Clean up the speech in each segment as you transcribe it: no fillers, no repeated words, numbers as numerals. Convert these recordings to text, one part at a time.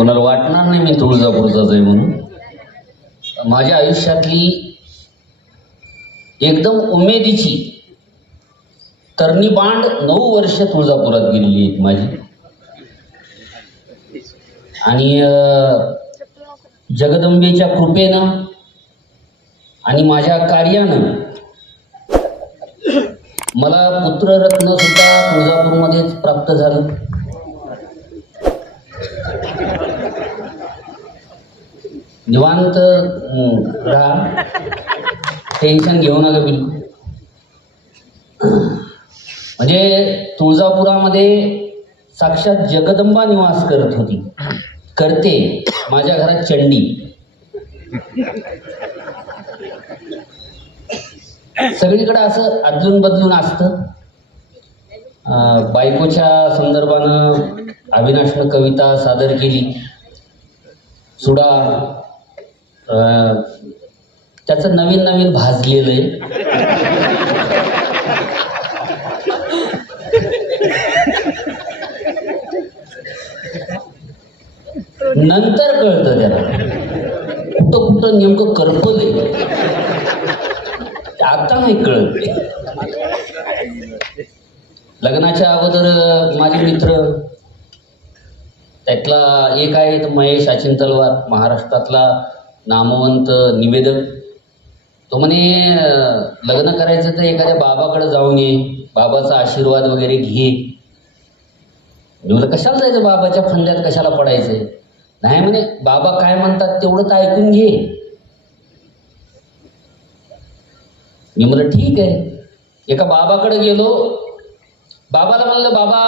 कोणाला वाटणार नाही मी तुळजापूरचाच आहे म्हणून. माझ्या आयुष्यातली एकदम उमेदीची तरणी बांड 9 वर्ष तुळजापुरात गेलेली आहेत माझी. आणि जगदंबेच्या कृपेनं आणि माझ्या कार्यानं मला पुत्ररत्न सुद्धा तुळजापूरमध्येच प्राप्त झालं. निवांत राहा, टेन्शन घेऊ नका बिलकुल. म्हणजे तुळजापुरामध्ये साक्षात जगदंबा निवास करत होती, करते. माझ्या घरात चंडी. सगळीकडे असं अदलून बदलून असतं. बायकोच्या संदर्भानं अविनाशनं कविता सादर केली, सुडा त्याचं नवीन नवीन भाजलेलं आहे. नंतर कळतं त्याला कुठं कुठं नेमकं करपलंय, आता नाही कळत. लग्नाच्या अगोदर माझे मित्र, त्यातला एक आहे महेश अचिन तलवार, महाराष्ट्रातला नामवंत निवेदक. तो म्हणे लग्न करायचं तर एखाद्या बाबाकडे जाऊन ये, बाबाचा आशीर्वाद वगैरे घे. मी म्हटलं कशाला जायचं बाबाच्या फंद्यात, कशाला पडायचंय. नाही म्हणे बाबा काय म्हणतात तेवढं तर ऐकून घे. मी म्हटलं ठीक आहे. एका बाबाकडे गेलो. बाबाला म्हणलं बाबा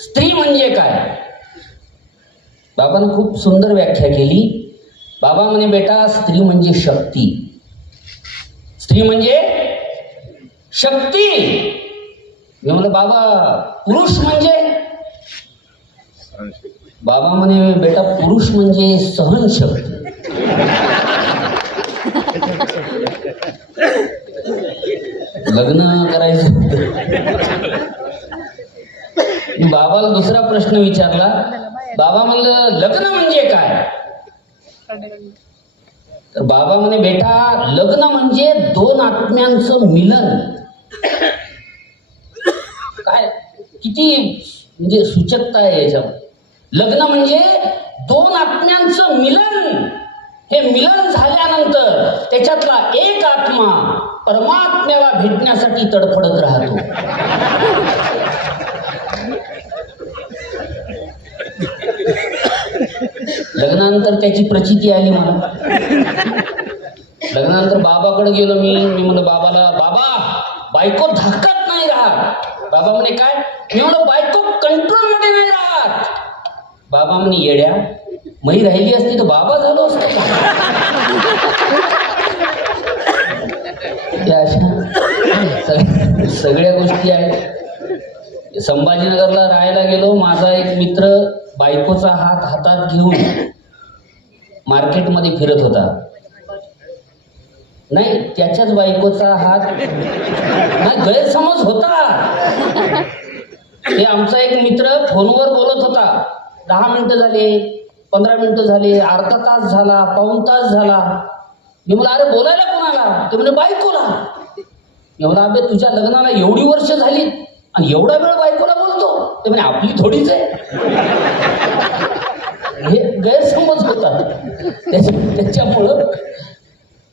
स्त्री म्हणजे काय. बाबानं खूप सुंदर व्याख्या केली. बाबा म्हणे बेटा स्त्री म्हणजे शक्ती, स्त्री म्हणजे शक्ती. मी म्हणलं बाबा पुरुष म्हणजे. बाबा म्हणे बेटा पुरुष म्हणजे सहनशक्ती. लग्न करायचं. मी बाबाला दुसरा प्रश्न विचारला. बाबा म्हणलं लग्न म्हणजे काय. तर बाबा म्हणे बेटा लग्न म्हणजे 2 आत्म्यांचं मिलन. काय किती म्हणजे सूचकता आहे याच्यावर. लग्न म्हणजे 2 आत्म्यांचं मिलन. हे मिलन झाल्यानंतर त्याच्यातला एक आत्मा परमात्म्याला भेटण्यासाठी तडफडत राहतो. लग्नानंतर त्याची प्रचिती आली मला. लग्नानंतर बाबाकडे गेलो मी म्हणलं बाबाला बाबा बायको धाकत नाही राहत. बाबा म्हणे काय. मी म्हणलं बायको कंट्रोल मध्ये नाही राहत. बाबा म्हणे येड्या मही राहिली असती तर बाबा झालो असतो. अशा सगळ्या गोष्टी आहेत. संभाजीनगरला राहायला गेलो. माझा एक मित्र बायकोचा हात हातात घेऊन मार्केटमध्ये फिरत होता. नाही त्याच्याच बायकोचा हात नाही, गैरसमज होता. ते आमचा एक मित्र फोनवर बोलत होता. 10 मिनिटं झाले, 15 मिनिटं झाले, अर्धा तास झाला, पाऊण तास झाला. मी म्हणलं अरे बोलायला कोणाला. ते म्हणजे बायकोला. मी म्हणलं अबे तुझ्या लग्नाला एवढी वर्ष झाली आणि एवढा वेळ बायकोला बोलतो. ते म्हणजे आपली थोडीच आहे. हे गैरसमज होता. त्याच्यामुळं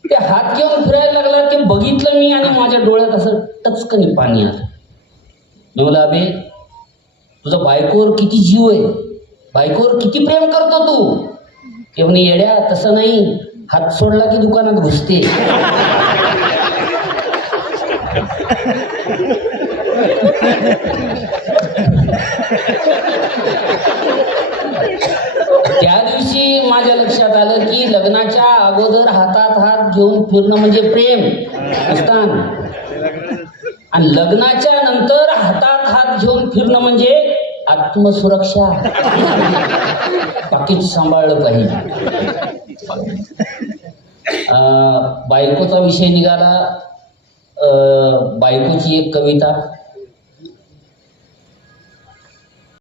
ते हात घेऊन फिरायला लागला. ते बघितलं मी आणि माझ्या डोळ्यात असं टचकनी पाणी आलं. मी म्हणलं अबे तुझा बायकोवर किती जीव आहे, बायकोवर किती प्रेम करतो तू. ते म्हणे येड्या तसं नाही, हात सोडला की दुकानात घुसते. त्या दिवशी माझ्या लक्षात आलं की लग्नाच्या अगोदर हातात हात घेऊन फिरणं म्हणजे प्रेम असतान, आणि लग्नाच्या नंतर हातात हात घेऊन फिरणं म्हणजे आत्मसुरक्षा. पाकीट सांभाळलं पाहिजे. बायकोचा विषय निघाला. बायकोची एक कविता